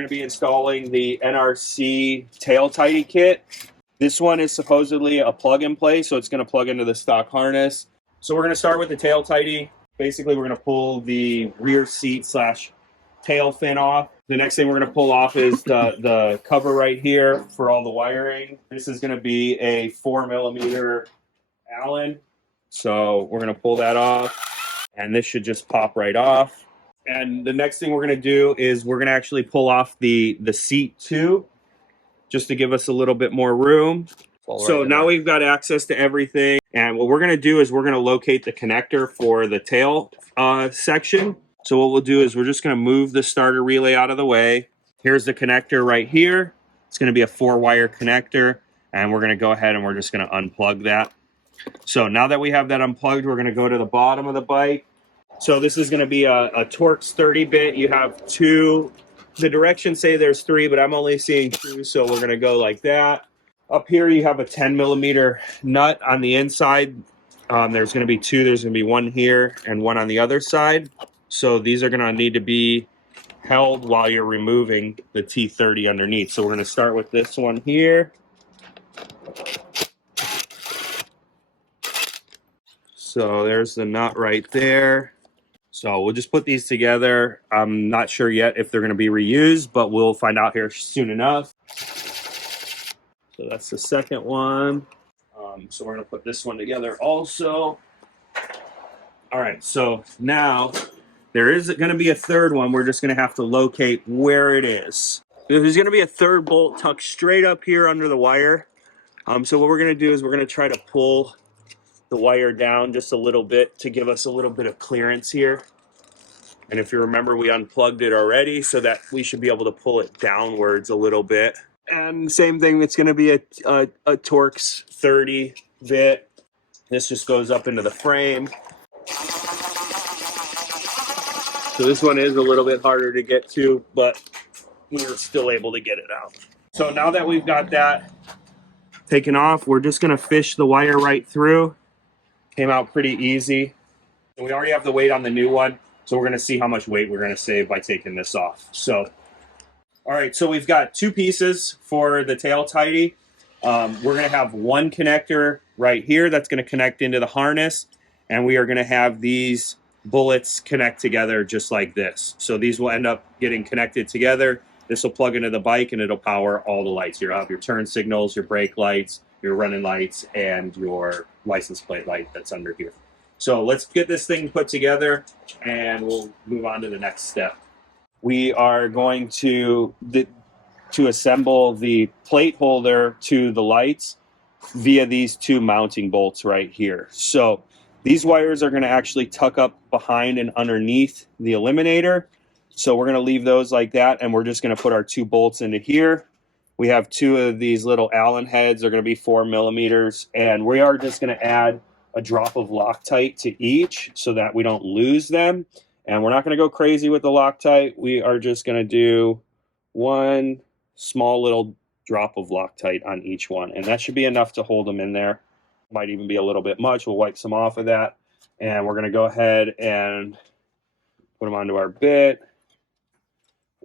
going to be installing the NRC tail tidy kit. This one is supposedly a plug and play, so it's going to plug into the stock harness. So we're going to start with the tail tidy. Basically, we're going to pull the rear seat / tail fin off. The next thing we're going to pull off is the cover right here for all the wiring. This is going to be a 4mm Allen. So we're going to pull that off, and this should just pop right off. And the next thing we're going to do is we're going to actually pull off the seat too, just to give us a little bit more room. So now we've got access to everything. And what we're going to do is we're going to locate the connector for the tail section. So what we'll do is we're just going to move the starter relay out of the way. Here's the connector right here. It's going to be a 4-wire connector. And we're going to go ahead and we're just going to unplug that. So now that we have that unplugged, we're going to go to the bottom of the bike. So this is going to be a Torx 30-bit. You have 2. The directions say there's 3, but I'm only seeing 2. So we're going to go like that. Up here, you have a 10mm nut on the inside. There's going to be 2. There's going to be 1 here and 1 on the other side. So these are going to need to be held while you're removing the T30 underneath. So we're going to start with this one here. So there's the nut right there. So we'll just put these together. I'm not sure yet if they're going to be reused, but we'll find out here soon enough. So that's the second one. So we're going to put this one together also. All right, so now there is going to be a third one. We're just going to have to locate where it is. There's going to be a third bolt tucked straight up here under the wire. So what we're going to do is we're going to try to pull the wire down just a little bit to give us a little bit of clearance here. And if you remember, we unplugged it already, so that we should be able to pull it downwards a little bit. And same thing, it's going to be a Torx 30-bit. This just goes up into the frame. So this one is a little bit harder to get to, but we're still able to get it out. So now that we've got that taken off, we're just going to fish the wire right through. Came out pretty easy. And we already have the weight on the new one, so we're going to see how much weight we're going to save by taking this off. So, all right, so we've got 2 pieces for the tail tidy. We're going to have 1 connector right here that's going to connect into the harness, and we are going to have these bullets connect together just like this. So these will end up getting connected together. This will plug into the bike, and it'll power all the lights. You'll have your turn signals, your brake lights, your running lights, and your license plate light that's under here. So let's get this thing put together, and we'll move on to the next step. We are going to assemble the plate holder to the lights via these 2 mounting bolts right here. So these wires are going to actually tuck up behind and underneath the eliminator. So we're going to leave those like that, and we're just going to put our 2 bolts into here. We have 2 of these little Allen heads. They're going to be 4mm, and we are just going to add a drop of Loctite to each so that we don't lose them. And we're not going to go crazy with the Loctite. We are just going to do 1 small little drop of Loctite on each one, and that should be enough to hold them in there. Might even be a little bit much. We'll wipe some off of that, and we're going to go ahead and put them onto our bit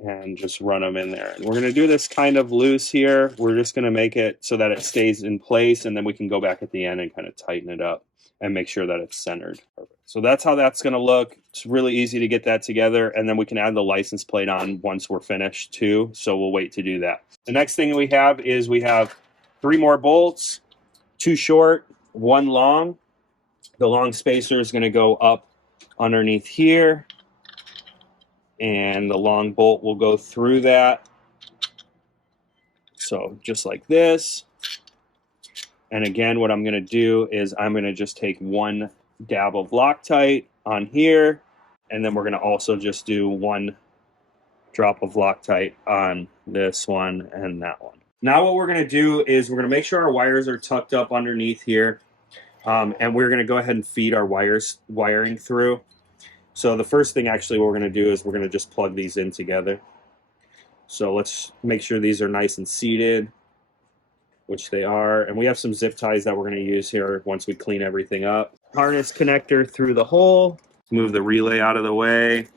and just run them in there. And we're going to do this kind of loose here. We're just going to make it so that it stays in place, and then we can go back at the end and kind of tighten it up and make sure that it's centered. Perfect. So that's how that's going to look. It's really easy to get that together, and then we can add the license plate on once we're finished too. So we'll wait to do that. The next thing we have is we have 3 more bolts, 2 short, 1 long. The long spacer is going to go up underneath here, and the long bolt will go through that. So just like this. And again, what I'm going to do is I'm going to just take 1 dab of Loctite on here, and then we're going to also just do 1 drop of Loctite on this one and that one. Now what we're going to do is we're going to make sure our wires are tucked up underneath here, and we're going to go ahead and feed our wiring through. So the first thing actually what we're going to do is we're going to just plug these in together. So let's make sure these are nice and seated, which they are. And we have some zip ties that we're going to use here once we clean everything up. Harness connector through the hole. Move the relay out of the way.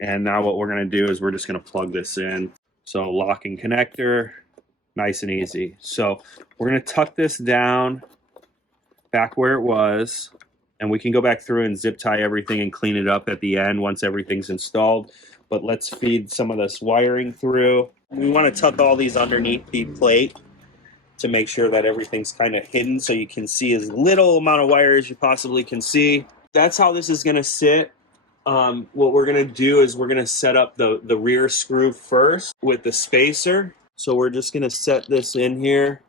And now what we're going to do is we're just going to plug this in. So locking connector, nice and easy. So we're going to tuck this down back where it was, and we can go back through and zip tie everything and clean it up at the end once everything's installed. But let's feed some of this wiring through. We want to tuck all these underneath the plate to make sure that everything's kind of hidden so you can see as little amount of wire as you possibly can see. That's how this is going to sit. What we're going to do is we're going to set up the rear screw first with the spacer. So we're just going to set this in here.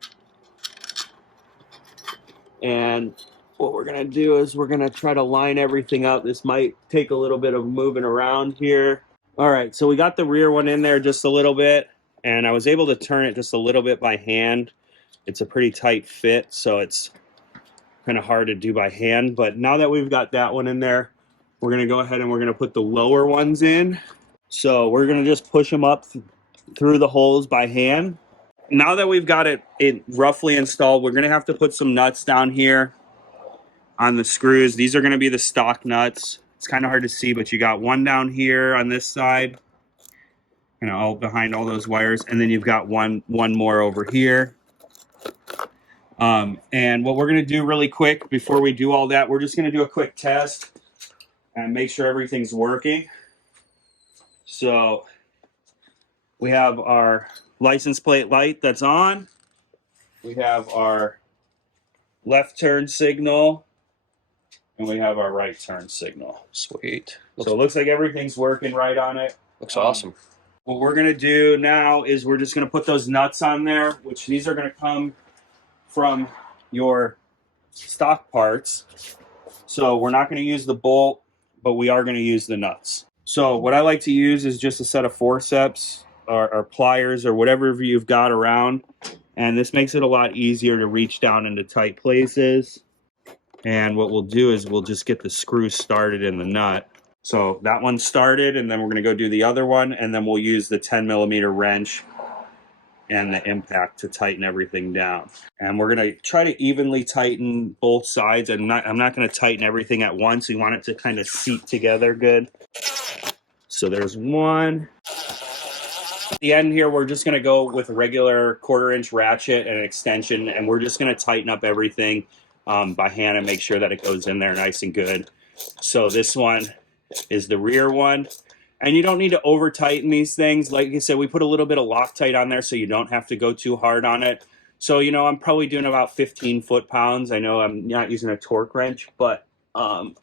And what we're going to do is we're going to try to line everything up. This might take a little bit of moving around here. All right, so we got the rear one in there just a little bit, and I was able to turn it just a little bit by hand. It's a pretty tight fit, so it's kind of hard to do by hand. But now that we've got that one in there, we're going to go ahead and we're going to put the lower ones in. So we're going to just push them up through the holes by hand. Now that we've got it roughly installed, we're going to have to put some nuts down here on the screws. These are going to be the stock nuts. It's kind of hard to see, but you got one down here on this side, you know, all behind all those wires, and then you've got one more over here. And what we're going to do really quick before we do all that, we're just going to do a quick test and make sure everything's working. So we have our license plate light that's on. We have our left turn signal, and we have our right turn signal. Sweet. So it looks like everything's working right on it. Looks awesome. What we're going to do now is we're just going to put those nuts on there, which these are going to come from your stock parts. So we're not going to use the bolt, but we are going to use the nuts. So what I like to use is just a set of forceps or pliers or whatever you've got around. And this makes it a lot easier to reach down into tight places. And what we'll do is we'll just get the screw started in the nut. So that one started, and then we're going to go do the other one, and then we'll use the 10mm wrench and the impact to tighten everything down. And we're going to try to evenly tighten both sides. I'm not going to tighten everything at once. We want it to kind of seat together good. So there's one. At the end here, we're just going to go with a regular 1/4-inch ratchet and an extension, and we're just going to tighten up everything by hand and make sure that it goes in there nice and good. So this one is the rear one. And you don't need to over tighten these things. Like I said, we put a little bit of Loctite on there so you don't have to go too hard on it. So, you know, I'm probably doing about 15 foot-pounds. I know I'm not using a torque wrench, but I'm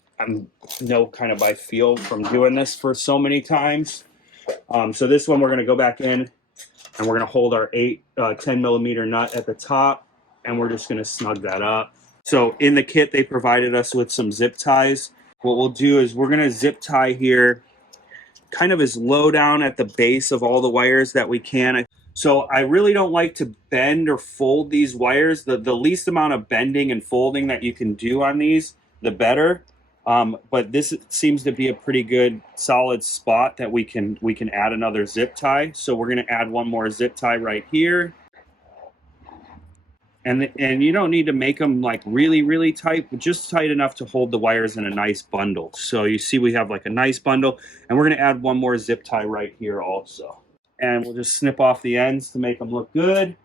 know kind of by feel from doing this for so many times. So this one we're going to go back in, and we're going to hold our 10mm nut at the top, and we're just going to snug that up. So in the kit, they provided us with some zip ties. What we'll do is we're going to zip tie here kind of as low down at the base of all the wires that we can. So I really don't like to bend or fold these wires. The least amount of bending and folding that you can do on these, the better. But this seems to be a pretty good solid spot that we can add another zip tie. So we're going to add one more zip tie right here. And you don't need to make them like really, really tight, but just tight enough to hold the wires in a nice bundle. So you see we have like a nice bundle, and we're going to add one more zip tie right here also. And we'll just snip off the ends to make them look good.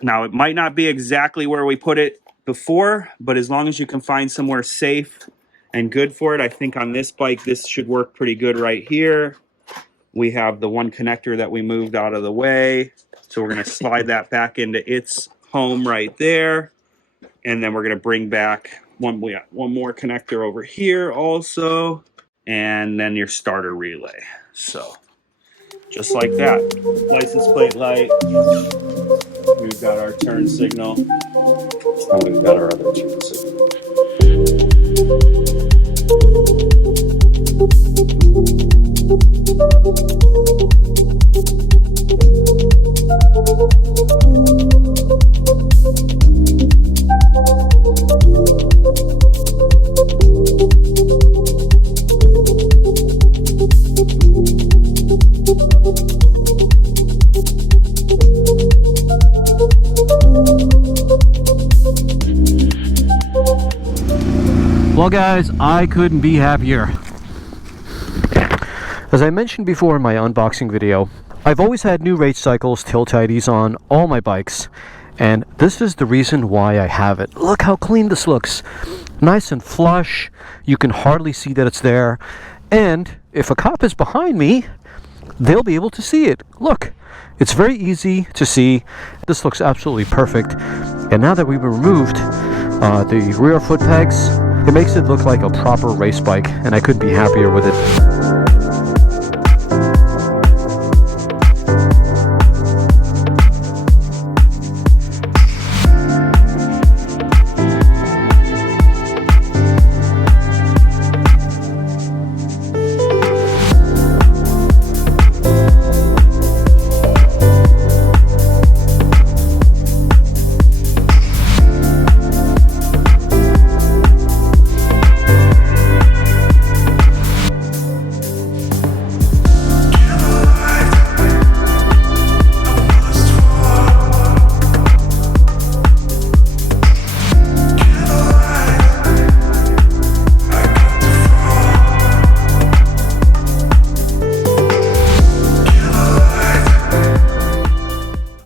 Now, it might not be exactly where we put it before, but as long as you can find somewhere safe and good for it, I think on this bike, this should work pretty good right here. We have the one connector that we moved out of the way. So we're going to slide that back into its home right there, and then we're going to bring back one more connector over here also, and then your starter relay. So just like that, license plate light, we've got our turn signal, and we've got our other turn signal. Well guys, I couldn't be happier. As I mentioned before in my unboxing video, I've always had new race cycles tilt tidies on all my bikes, and this is the reason why I have it. Look how clean this looks. Nice and flush. You can hardly see that it's there. And if a cop is behind me, they'll be able to see it. Look, it's very easy to see. This looks absolutely perfect. And now that we've removed the rear foot pegs, it makes it look like a proper race bike, and I couldn't be happier with it.